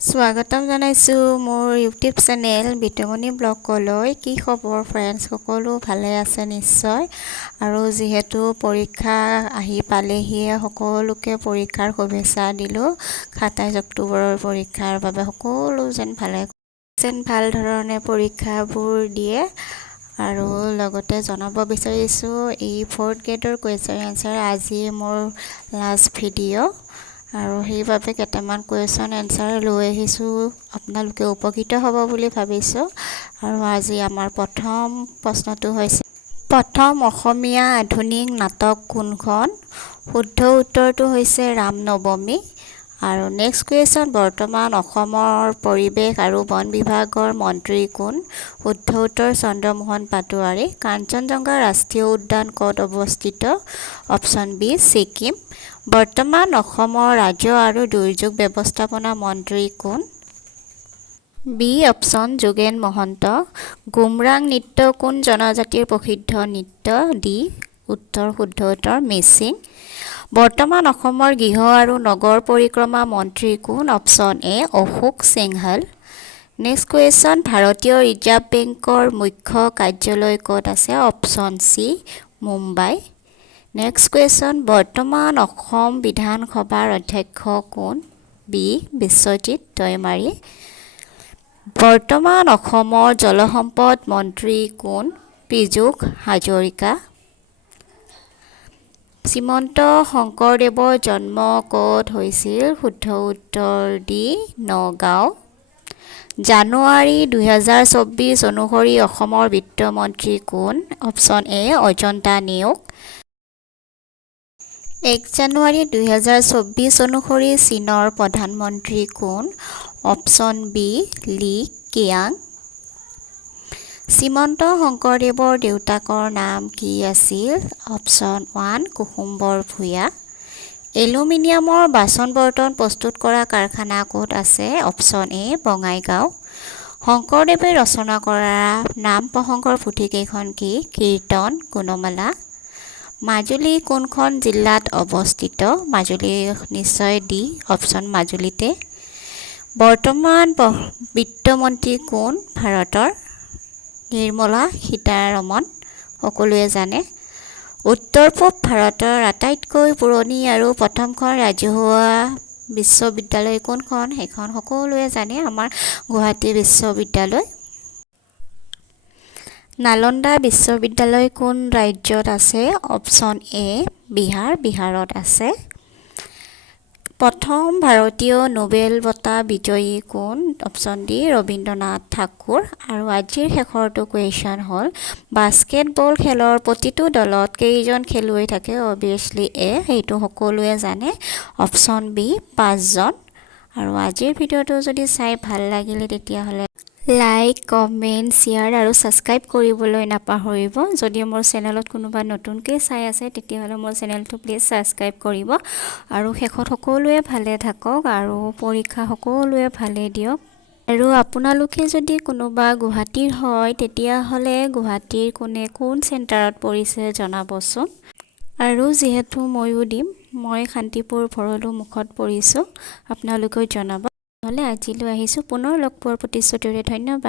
স্বাগতম জানাইছো মোৰ YouTube channel Bitumoni ব্লগলৈ। কি খবৰ ফ্ৰেণ্ডছ, সকলো ভালে আছে নিশ্চয়। আৰু যেহেতু পৰীক্ষা আহি পালেহি, সকলোকে পৰীক্ষাৰ শুভেচ্ছা দিলোঁ। 27 অক্টোবৰৰ পৰীক্ষাৰ বাবে সকলো যেন ভাল ধৰণে পৰীক্ষাবোৰ দিয়ে। আৰু লগতে জনাব বিচাৰিছোঁ এই 4th গ্ৰেডৰ কুৱেশ্যন এনচাৰ আজি মোৰ লাষ্ট ভিডিঅ'। আৰু সেইবাবে কেইটামান কুৱেশ্যন এনচাৰ লৈ আহিছোঁ, আপোনালোকে উপকৃত হ'ব বুলি ভাবিছোঁ। আৰু আজি আমাৰ প্ৰথম প্ৰশ্নটো হৈছে, প্ৰথম অসমীয়া আধুনিক নাটক কোনখন? শুদ্ধ উত্তৰটো হৈছে ৰামনৱমী। আৰু নেক্সট কুৱেশ্যন, বৰ্তমান অসমৰ পৰিৱেশ আৰু বন বিভাগৰ মন্ত্ৰী কোন? শুদ্ধ উত্তৰ চন্দ্ৰমোহন পাটোৱাৰী। কাঞ্চনজংঘা ৰাষ্ট্ৰীয় উদ্যান ক'ত অৱস্থিত? Option B Sikkim. বৰ্তমান অসমৰ ৰাজহ আৰু দুৰ্যোগ ব্যৱস্থাপনা মন্ত্ৰী কোন? B option Jogen Mahanta. গুমৰাং নৃত্য কোন জনজাতিৰ প্ৰসিদ্ধ নৃত্য? ডি উত্তৰ শুদ্ধ উত্তৰ মিচিং। বৰ্তমান অসমৰ গৃহ আৰু নগৰ পৰিক্ৰমা মন্ত্ৰী কোন? Option A Ashok Singhal. Next question, ভাৰতীয় ৰিজাৰ্ভ বেংকৰ মুখ্য কাৰ্যালয় ক'ত আছে? Option C Mumbai. Next question, বৰ্তমান অসম বিধানসভাৰ অধ্যক্ষ কোন? বি বিশ্বজিৎ দৈমাৰী। বৰ্তমান অসমৰ জলসম্পদ মন্ত্ৰী কোন? পীযুষ হাজৰিকা। শ্ৰীমন্ত শংকৰদেৱৰ জন্ম ক'ত হৈছিল? শুদ্ধ উত্তৰ ডি নগাঁও। জানুৱাৰী 2024 অনুসৰি অসমৰ বিত্তমন্ত্ৰী কোন? অপশ্যন এ অজন্তা নেওগ। 1 জানুৱাৰী 2024 অনুসৰি চীনৰ প্ৰধানমন্ত্ৰী কোন? অপশ্যন বি লি কিয়াং। শ্ৰীমন্ত শংকৰদেৱৰ দেউতাকৰ নাম কি আছিল? অপশ্যন 1 কুসুম্বৰ ভূঞা। এলুমিনিয়ামৰ বাচন বৰ্তন প্ৰস্তুত কৰা কাৰখানা ক'ত আছে? Option A Bongaigaon. শংকৰদেৱে ৰচনা কৰা নাম প্ৰসংগৰ পুথিকেইখন কি? কীৰ্তন, গুণমালা। মাজুলী কোনখন জিলাত অৱস্থিত? মাজুলী নিশ্চয় ডি অপশ্যন মাজুলীতে। বৰ্তমান বিত্তমন্ত্ৰী কোন ভাৰতৰ? নিৰ্মলা সীতাৰমণ, সকলোৱে জানে। উত্তৰ পূব ভাৰতৰ আটাইতকৈ পুৰণি আৰু প্ৰথমখন ৰাজহুৱা বিশ্ববিদ্যালয় কোনখন? সেইখন সকলোৱে জানে, আমাৰ গুৱাহাটী বিশ্ববিদ্যালয়। নালন্দা বিশ্ববিদ্যালয় কোন ৰাজ্যত আছে? অপশ্যন এ বিহাৰ, বিহাৰত আছে। প্ৰথম ভাৰতীয় নোবেল বঁটা বিজয়ী কোন? Option D Rabindranath Thakur. আৰু আজিৰ শেষৰটো কুৱেশ্যন হ'ল, বাস্কেটবল খেলৰ প্ৰতিটো দলত কেইজন খেলুৱৈ থাকে? অবভিয়াছলি এ, সেইটো সকলোৱে জানে, অপশ্যন বি 5 জন। আৰু আজিৰ ভিডিঅ'টো যদি চাই ভাল লাগিলে তেতিয়াহ'লে লাইক, কমেণ্ট, শ্বেয়াৰ আৰু ছাবস্ক্ৰাইব কৰিবলৈ নাপাহৰিব। যদি মোৰ চেনেলত কোনোবা নতুনকৈ চাই আছে তেতিয়াহ'লে মোৰ চেনেলটো প্লিজ ছাবস্ক্ৰাইব কৰিব। আৰু শেষত সকলোৱে ভালে থাকক আৰু পৰীক্ষা সকলোৱে ভালে দিয়ক। আৰু আপোনালোকে যদি কোনোবা গুৱাহাটীৰ হয় তেতিয়াহ'লে গুৱাহাটীৰ কোন চেণ্টাৰত পৰিছে জনাবচোন। আৰু যিহেতু ময়ো দিম, মই শান্তিপুৰ ভৰলু মুখত পৰিছোঁ, আপোনালোকেও জনাব। নহ'লে আজিলৈ আহিছোঁ, পুনৰ লগ পোৱাৰ প্ৰতিশ্ৰুতিৰে ধন্যবাদ।